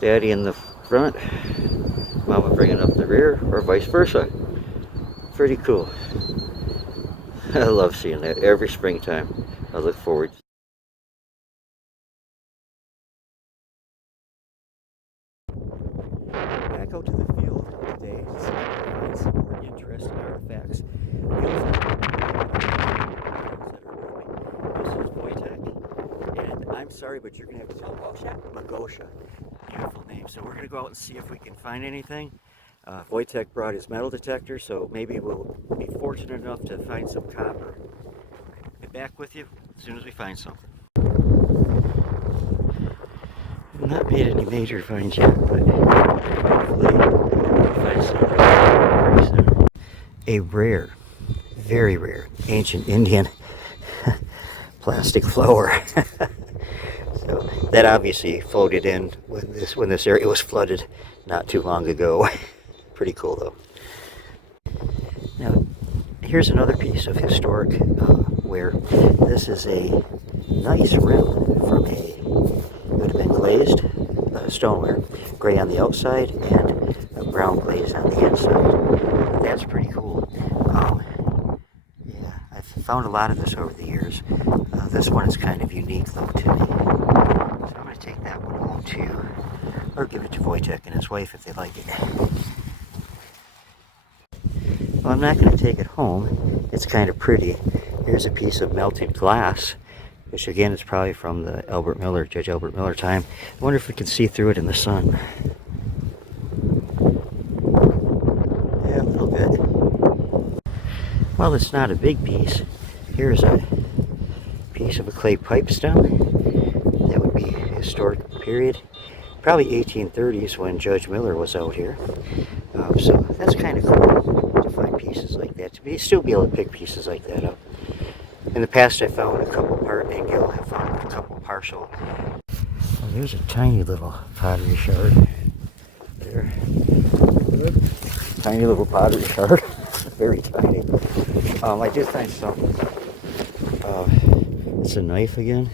Daddy in the front, Mama bringing up the rear, or vice versa. Pretty cool. I love seeing that every springtime. I look forward. Back out to the field today to see if I can find some more interesting artifacts. This is Wojtek, and I'm sorry, but you're going to have to tell Magosha. Beautiful name. So we're going to go out and see if we can find anything. Wojtek brought his metal detector, so maybe we'll be fortunate enough to find some copper. I'll be back with you as soon as we find something. I've not made any major finds yet, but hopefully we'll find something pretty soon. A rare, very rare, ancient Indian plastic flower. So that obviously floated in when this area was flooded not too long ago. Pretty cool though. Now here's another piece of historic where this is a nice rim from it would have been glazed stoneware, gray on the outside and a brown glaze on the inside. That's pretty cool. Yeah, I've found a lot of this over the years. This one is kind of unique though to me. So I'm going to take that one home too, or give it to Wojtek and his wife if they like it. Well, I'm not going to take it home. It's kind of pretty. Here's a piece of melted glass, which again is probably from the Judge Albert Miller time. I wonder if we can see through it in the sun. Yeah, a little bit. Well, it's not a big piece. Here's a piece of a clay pipe stem. That would be historic period. Probably 1830s when Judge Miller was out here. So that's kind of cool to find pieces like that. Still be able to pick pieces like that up. In the past, I found a couple I found a couple partial. Well, there's a tiny little pottery shard there. Tiny little pottery shard. Very tiny. I did find something. It's a knife again.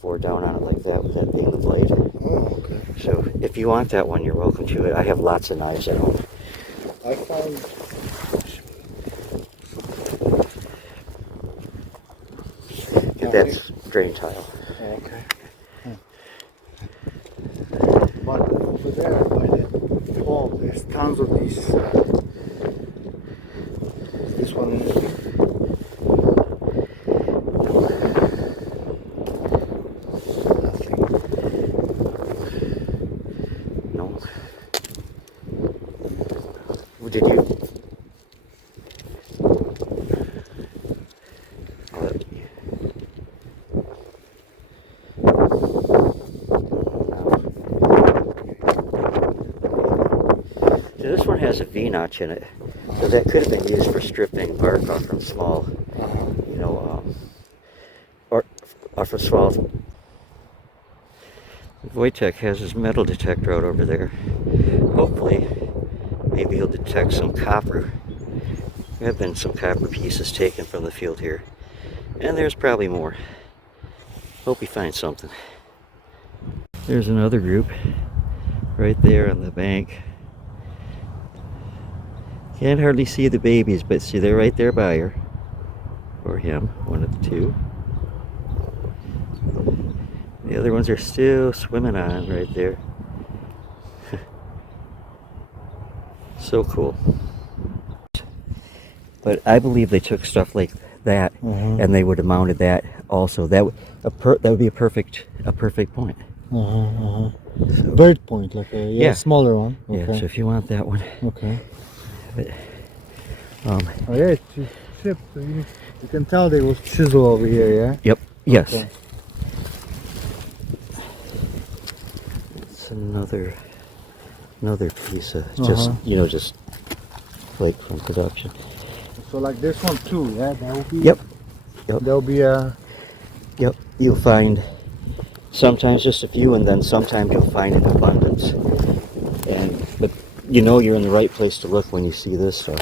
Bore down on it like that with that being the blade. Oh, okay. So if you want that one, you're welcome to it. I have lots of knives at home. I found That's drain tile. okay. But over there by the wall, there's tons of these. This one. Nothing. No. Did you? This one has a V-notch in it, so that could have been used for stripping bark off from small, or from small. Wojtek has his metal detector out over there. Hopefully, maybe he'll detect some copper. There have been some copper pieces taken from the field here, and there's probably more. Hope he finds something. There's another group right there on the bank. Can't hardly see the babies, but see they're right there by her. Or him, one of the two. The other ones are still swimming on right there. So cool. But I believe they took stuff like that and they would have mounted that also. That would be a perfect point. So, bird point, like a smaller one. Okay. Yeah, so if you want that one. Okay. But, oh yeah, it's chipped. So you can tell there was chisel over here, yeah? Yep. Yes. Okay. It's another piece of just flake from production. So like this one too, yeah? That will be. Yep. There'll be a. Yep. You'll find sometimes just a few, and then sometimes you'll find an abundance. But you know you're in the right place to look when you see this stuff.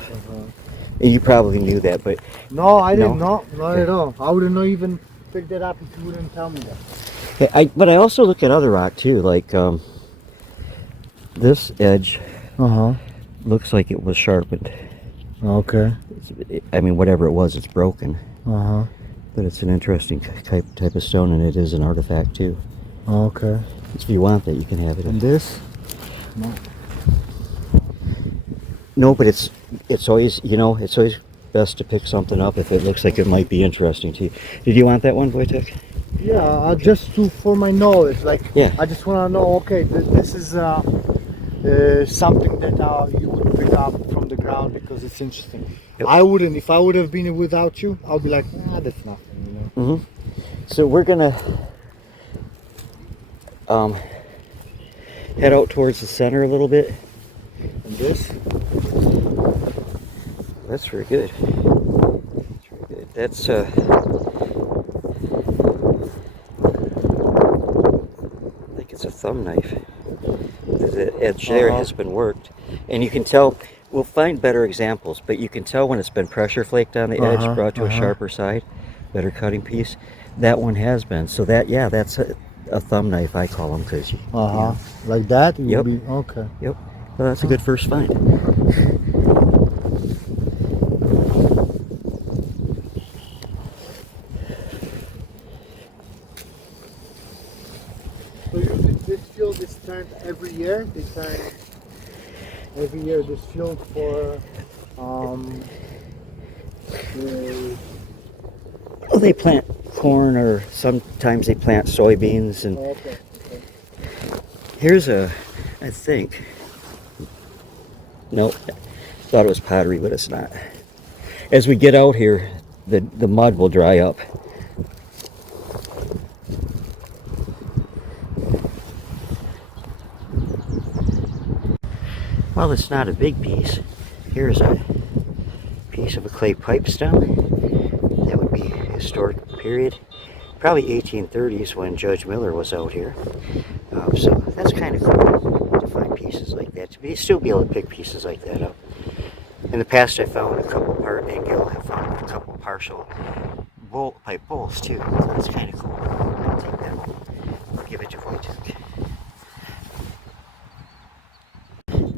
You probably knew that, but no, I didn't know, not at all. I wouldn't even pick that up if you wouldn't tell me that. But I also look at other rock too, like This edge Uh-huh. looks like it was sharpened. Okay. I mean, whatever it was, it's broken. Uh-huh. But it's an interesting type of stone, and it is an artifact too. Okay. If you want that, you can have it. And this? No. No, but it's always, it's always best to pick something up if it looks like it might be interesting to you. Did you want that one, Wojtek? Yeah, just for my knowledge. Like, Yeah. I just want to know. Okay, this is something that you would pick up from the ground because it's interesting. Yep. I wouldn't. If I would have been without you, I'll be like, nah, that's nothing. Mm-hmm. So we're gonna head out towards the center a little bit. And this? That's very good. That's very good. That's I think it's a thumb knife. The edge there has been worked, and you can tell. We'll find better examples, but you can tell when it's been pressure flaked on the edge, brought to a sharper side, better cutting piece. That one has been. So that's a thumb knife, I call them, because Like that? Yep. Be, okay. Yep. Well, that's a good first find. So usually this field is turned every year. They turn every year this field for Well, they plant corn, or sometimes they plant soybeans, and okay. here's I think, nope, thought it was pottery, but it's not. As we get out here, the mud will dry up. Well, it's not a big piece. Here's a piece of a clay pipe stem. That would be historic period. Probably 1830s when Judge Miller was out here. So that's kind of cool to find pieces like that. Still be able to pick pieces like that up. In the past, I found a couple partial pipe bowls too. So that's kind of cool. I'll take that one. I'll give it to Wojtek.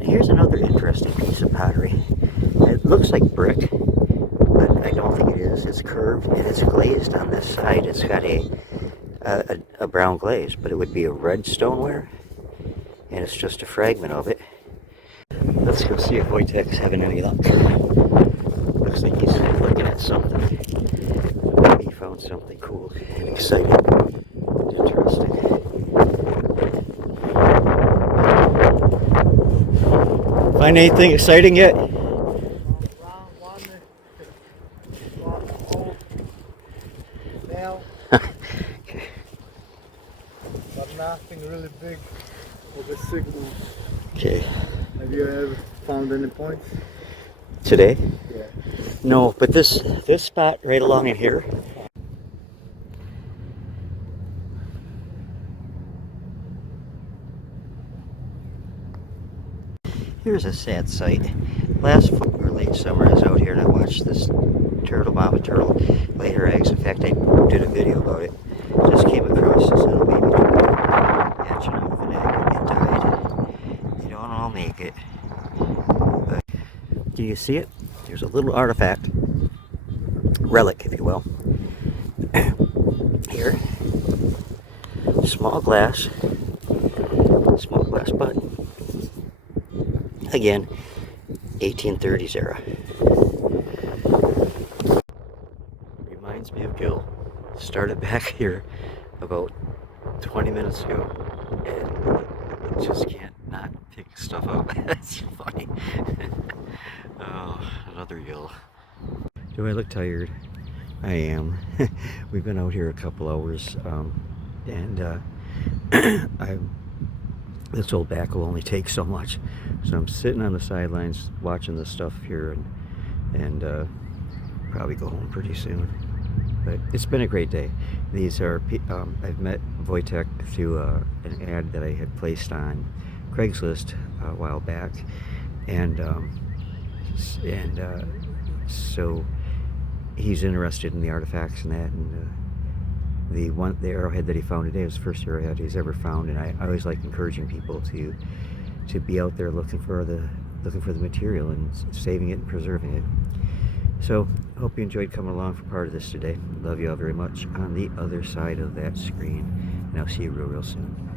Here's another interesting piece of pottery. It looks like brick, but I don't think it is. It's curved and it's glazed on this side. It's got a brown glaze, but it would be a red stoneware, and it's just a fragment of it. Let's go see if Wojtek's having any luck. Looks like he's looking at something. He found something cool and exciting and interesting. Find anything exciting yet? Okay. But nothing really big for the signals. Okay. Have you ever found any points? Today? Yeah. No, but this spot right along in here. Here's a sad sight. Last fall or late summer, I was out here and I watched this mama turtle lay her eggs. In fact, I did a video about it. Just came across this little baby turtle hatching out of an egg. It died. They don't all make it. But do you see it? There's a little artifact, relic, if you will. Here, small glass button. Again, 1830s era. Reminds me of Gil. Started back here about 20 minutes ago, and just can't not pick stuff up. That's funny. Oh, another Gil. Do I look tired? I am. We've been out here a couple hours, and this old back will only take so much. So I'm sitting on the sidelines watching this stuff here, and probably go home pretty soon. But it's been a great day. These are I've met Wojtek through an ad that I had placed on Craigslist a while back, and so he's interested in the artifacts and that, and the arrowhead that he found today was the first arrowhead he's ever found, and I always like encouraging people to to be out there looking for the material and saving it and preserving it. So I hope you enjoyed coming along for part of this today. Love you all very much on the other side of that screen, and I'll see you real soon.